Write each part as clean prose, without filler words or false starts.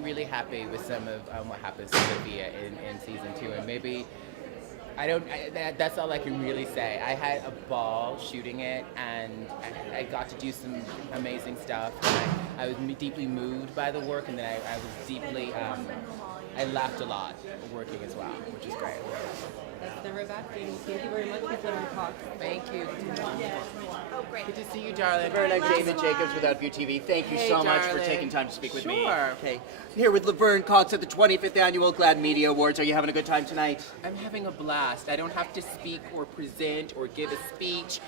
Really happy with some of what happens to Sophia in season 2, and maybe that's all I can really say. I had a ball shooting it, and I got to do some amazing stuff. I was deeply moved by the work, and then I was deeply, I laughed a lot working as well, which is great. That's never a bad thing. Thank you very much, Ms. Laverne Cox. Thank you. Oh, great. Good to see you, darling. Laverne, I'm Damon Jacobs with OUTview TV. Thank you Hey, so much for darling. taking time to speak with me. Sure. Okay. Here with Laverne Cox at the 25th Annual GLAAD Media Awards. Are you having a good time tonight? I'm having a blast. I don't have to speak or present or give a speech.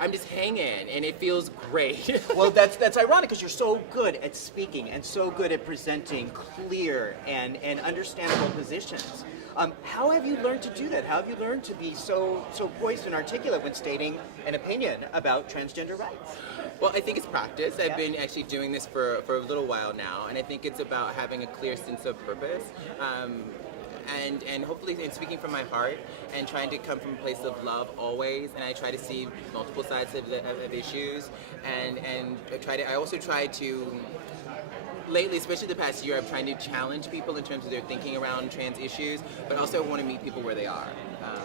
I'm just hanging, and it feels great. Well, that's ironic because you're so good at speaking and so good at presenting clear and understandable positions. How have you learned to do that? How have you learned to be so poised and articulate when stating an opinion about transgender rights? Well, I think it's practice. I've been actually doing this for a little while now, and I think it's about having a clear sense of purpose. And hopefully, and speaking from my heart, and trying to come from a place of love always, and I try to see multiple sides of issues, and I also try to, lately, especially the past year, I'm trying to challenge people in terms of their thinking around trans issues, but also want to meet people where they are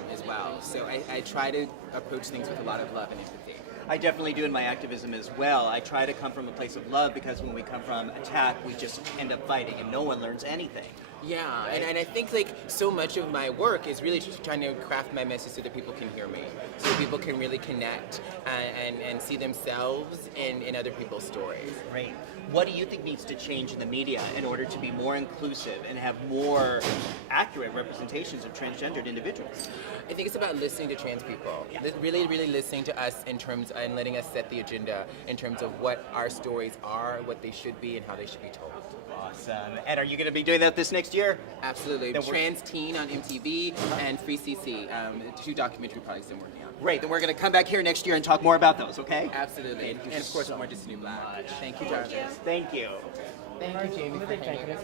as well. So I try to approach things with a lot of love and empathy. I definitely do in my activism as well. I try to come from a place of love because when we come from attack, we just end up fighting and no one learns anything. Yeah, and I think like so much of my work is really just trying to craft my message so that people can hear me, so people can really connect and see themselves in other people's stories. Great. What do you think needs to change in the media in order to be more inclusive and have more accurate representations of transgendered individuals? I think it's about listening to trans people. Really, really listening to us in terms and letting us set the agenda in terms of what our stories are, what they should be, and how they should be told. Awesome. And are you going to be doing that this next year? Absolutely. Trans Teen on MTV and Free CC, the 2 documentary projects I'm working on. Great. Then we're going to come back here next year and talk more about those, okay? Absolutely. And of course, more Disney Black. Thank you, darling. Thank you. Thank you, Jamie, for hanging out.